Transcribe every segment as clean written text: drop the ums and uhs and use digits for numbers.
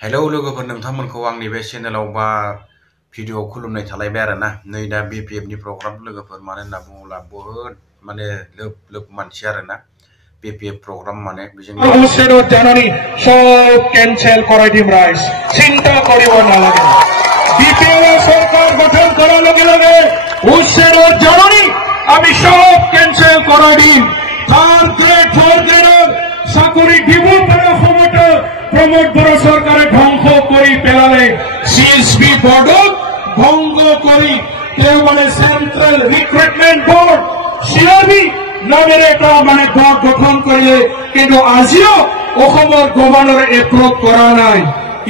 hello लोगोफोर नोंथांमोनखौ आंनि बे चेनेलाव बा भिडिअ खुलुमनाय थालायबाय आरो ना नै दा BPF नि प्रग्राम लोगोफोर मानो होनना बुङोब्ला बहुत माने लोब लोब मानसि आरो ना BPF प्रग्राम माने बेजों জানানি সব ক্যান্সেল করাই দিম রাইস চিন্তা করিব নালাগে BPF সরকার গঠন করার লগে লগে হুসেন জানানি আমি সব ক্যান্সেল করাই দিম থার্ড গ্রেড ফোর্থ গ্রেড চাকরি দিব পারা ক্ষমতা প্রমোদ বড় সরকারে ধ্বংস করি পেলালে CSP বোর্ডক ভঙ্গ করি কেউ মানে সেন্ট্রাল রিক্রুটমেন্ট বোর্ড CRB নামের একটা মানে বোর্ড গঠন করিলে কিন্তু আজিও অসমৰ গভৰ্ণৰে এপ্ৰুভ কৰা নাই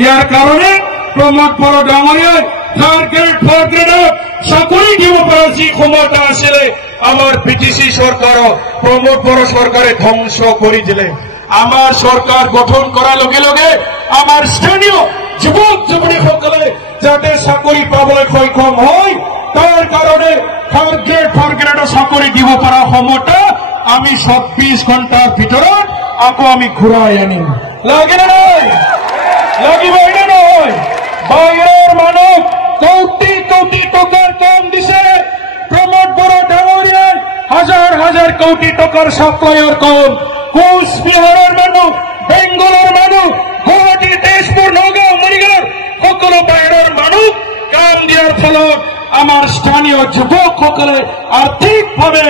ইয়াৰ কাৰণে প্ৰমোদ বড়ো ডাঙৰীয়াই থাৰ্ড গ্ৰেড ফোৰ্থ গ্ৰেডত চাকৰি দিব পৰা যি ক্ষমতা আছিলে আমাৰ পিটিসি সরকার প্রমোদ বড়ো সরকারে ধ্বংস করে দিলে আমার সরকার গঠন করার লগে লগে আমার স্থানীয় যুবক যুবতী সকলে যাতে চাকরি পাবলৈ সক্ষম হয় তার কারণে থার্ড গ্রেড ফোর্থ গ্ৰেডৰ চাকৰি দিব পৰা ক্ষমতা আমি 24 ঘণ্টাৰ ভিতৰত আকৌ আমি ঘূৰাই আনিম লাগে না নয় লাগিব না নয় বাইৰেৰ মানুষ কোটি কোটি টাকাৰ কম দিছে প্ৰমোদ বড়ো ডাঙৰীয়াই হাজাৰ হাজাৰ কোটি টাকাৰ সাপ্লাইয়েৰ কম কোচবিহাৰেৰ মানুষ বেঙ্গলেৰ মানুষ গুৱাহাটী তেজপুৰ নগাঁও মৰিগাঁও সকলো বাহিৰৰ মানুষ কাম দিয়াৰ ফলত আমাৰ স্থানীয় যুবকসকলে আৰ্থিকভাবে